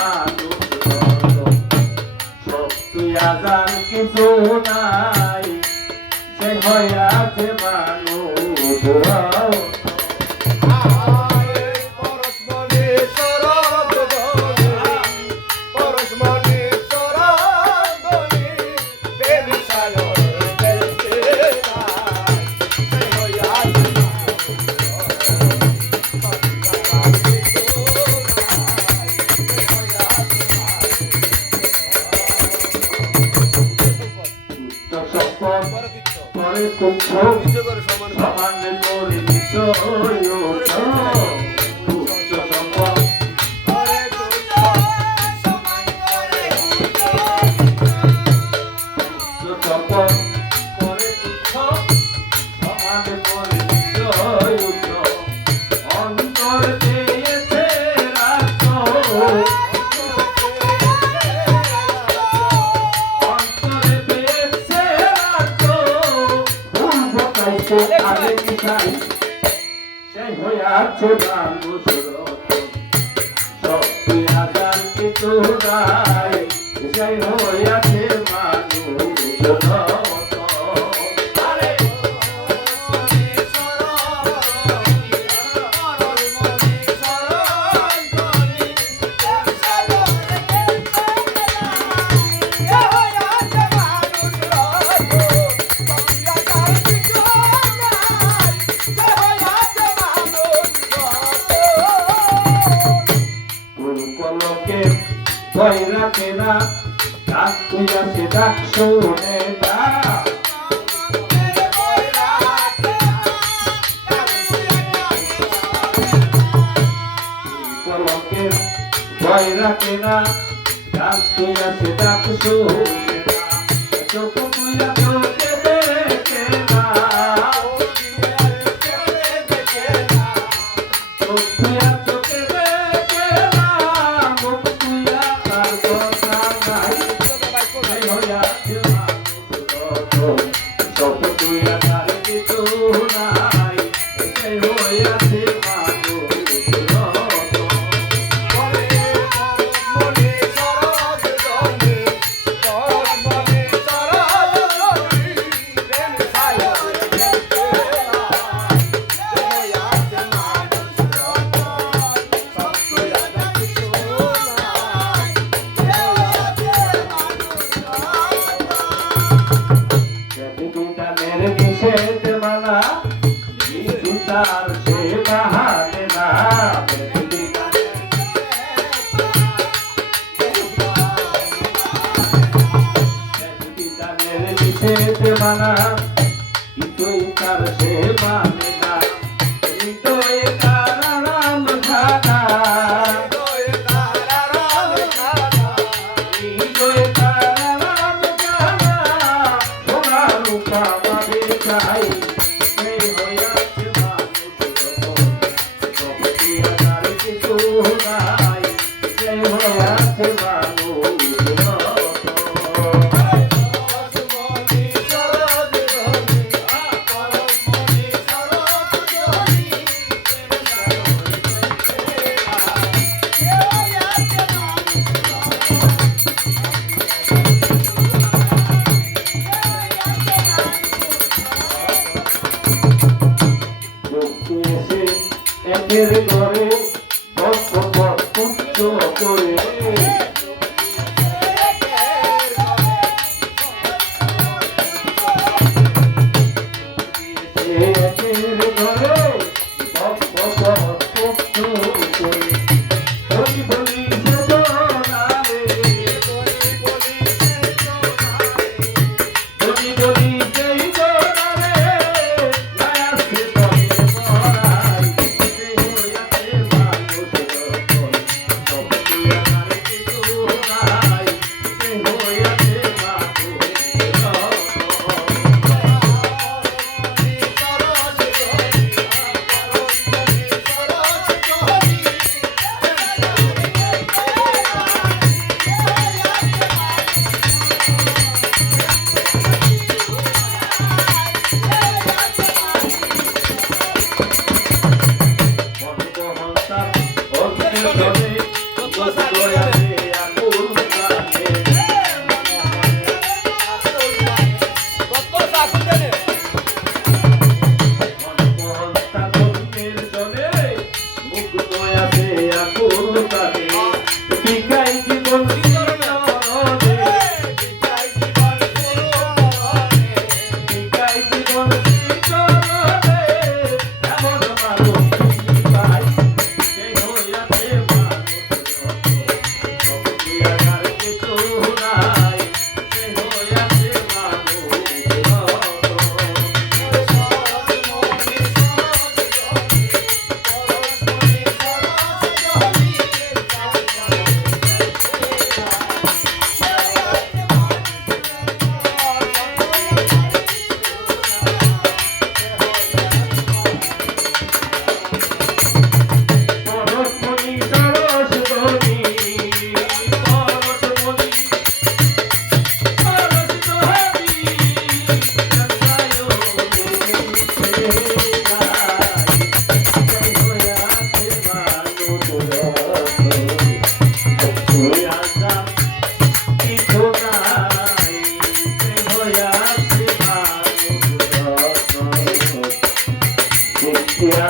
মানুষ সত্যি আজান কিছু নাই সে হইয়াছে মানুষ করে তুচ্ছ সমান করে দিচ্ছ তুচ্ছ সম্পদ সম্পদ করে তুচ্ছ সমান করে দিচ্ছ অন্তর দিয়েছে রাখো আগে কি চাই সেই হইয়াছে মানুষ সত্যি আজান কিছু নাই সেই হইয়াছে মানুষ কইরা কেনা ডাক তুইয়া সে ডাক শুনে না কলকে কইরা কেনা ডাক তুইয়া সে ডাক শুনে না চোখ তুইয়া চোখে দেখে না চোখ তুইয়া চোখে দেখে না মুখ তুইয়া তার কথা নাই সেই হইয়াছে মানুষ সব তুইয়া তার কিছু নাই সেই হইয়াছে তার সে বাহানে না মানা কিছুই তার সে মানে না হৃদয়ে তার রাম ধানা হৃদয়ে তার রাম ধানা সোনা রূপা বাবে চাই একের ঘরে পুত্র করে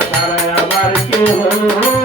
ছাড়া আমার কেহ